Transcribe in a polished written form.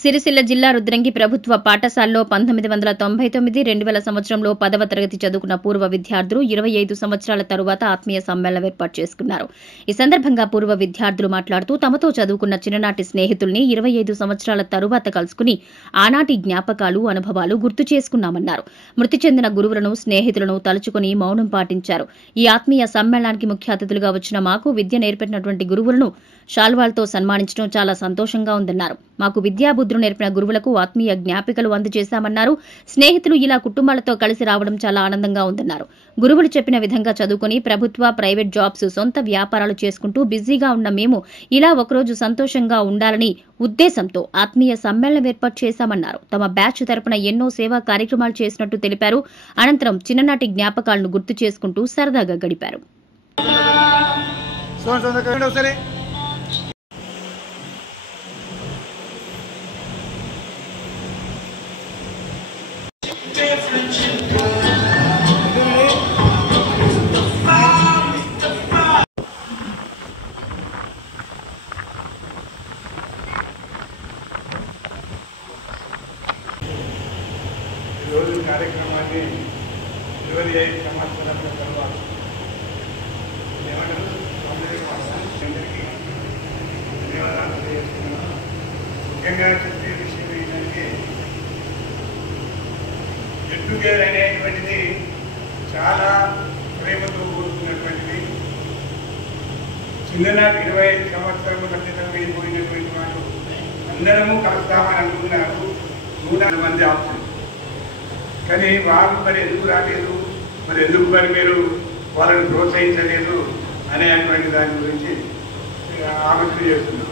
సిరిసిల్ల జిల్లా రుద్రంగి ప్రభుత్వ పాఠశాలలో 1999-2000 సంవత్సరంలో 10వ తరగతి చదువుకున్న పూర్వ విద్యార్థులు 25 సంవత్సరాల తరువాత ఆత్మీయ సమ్మేళనం ఏర్పాటు చేసుకున్నారు. ఈ సందర్భంగా పూర్వ విద్యార్థులు మాట్లాడుతూ తమతో చదువుకున్న చిన్ననాటి స్నేహితుల్ని 25 సంవత్సరాల తరువాత కలుసుకుని ఆనాటి జ్ఞాపకాలు, అనుభవాలు గుర్తు చేసుకున్నామన్నారు. మృతి చెందిన గురువులను, స్నేహితులను తలుచుకుని మౌనం పాటించారు. ఈ ఆత్మీయ సమ్మేళనానికి ముఖ్య అతిథులుగా వచ్చిన మాకు విద్య నేర్పినటువంటి గురువులను శాల్వాలతో సన్మానించడం చాలా సంతోషంగా ఉందన్నారు. మాకు విద్యాబుద్ధులు నేర్పిన గురువులకు ఆత్మీయ జ్ఞాపికలు అందజేశామన్నారు. స్నేహితులు ఇలా కుటుంబాలతో కలిసి రావడం చాలా ఆనందంగా ఉందన్నారు. గురువులు చెప్పిన విధంగా చదువుకుని ప్రభుత్వ, ప్రైవేట్ జాబ్స్, సొంత వ్యాపారాలు చేసుకుంటూ బిజీగా ఉన్న మేము ఇలా ఒకరోజు సంతోషంగా ఉండాలని ఉద్దేశంతో ఆత్మీయ సమ్మేళనం ఏర్పాటు చేశామన్నారు. తమ బ్యాచ్ తరపున ఎన్నో సేవా కార్యక్రమాలు చేసినట్టు తెలిపారు. అనంతరం చిన్ననాటి జ్ఞాపకాలను గుర్తు చేసుకుంటూ సరదాగా గడిపారు. రోజు కార్యక్రమాన్ని 25 సంవత్సరాల తర్వాత ధన్యవాదాలు తెలియజేస్తున్నాను. ముఖ్యంగా చెప్పే విషయం ఏంటంటే ఎడ్యుకేర్ అనేటువంటిది చాలా ప్రేమతో కూడుకున్నటువంటిది. చిన్ననాటి 25 సంవత్సరాలు ఖచ్చితంగా అయిపోయినటువంటి వాళ్ళు అందరము కలుస్తామని అనుకున్నారు. 100 మంది ఆప్షన్, కానీ వాళ్ళు మరి ఎందుకు రాలేదు, మరి ఎందుకు మరి మీరు వాళ్ళని ప్రోత్సహించలేదు అనేటువంటి దాని గురించి ఆలోచన చేస్తున్నారు.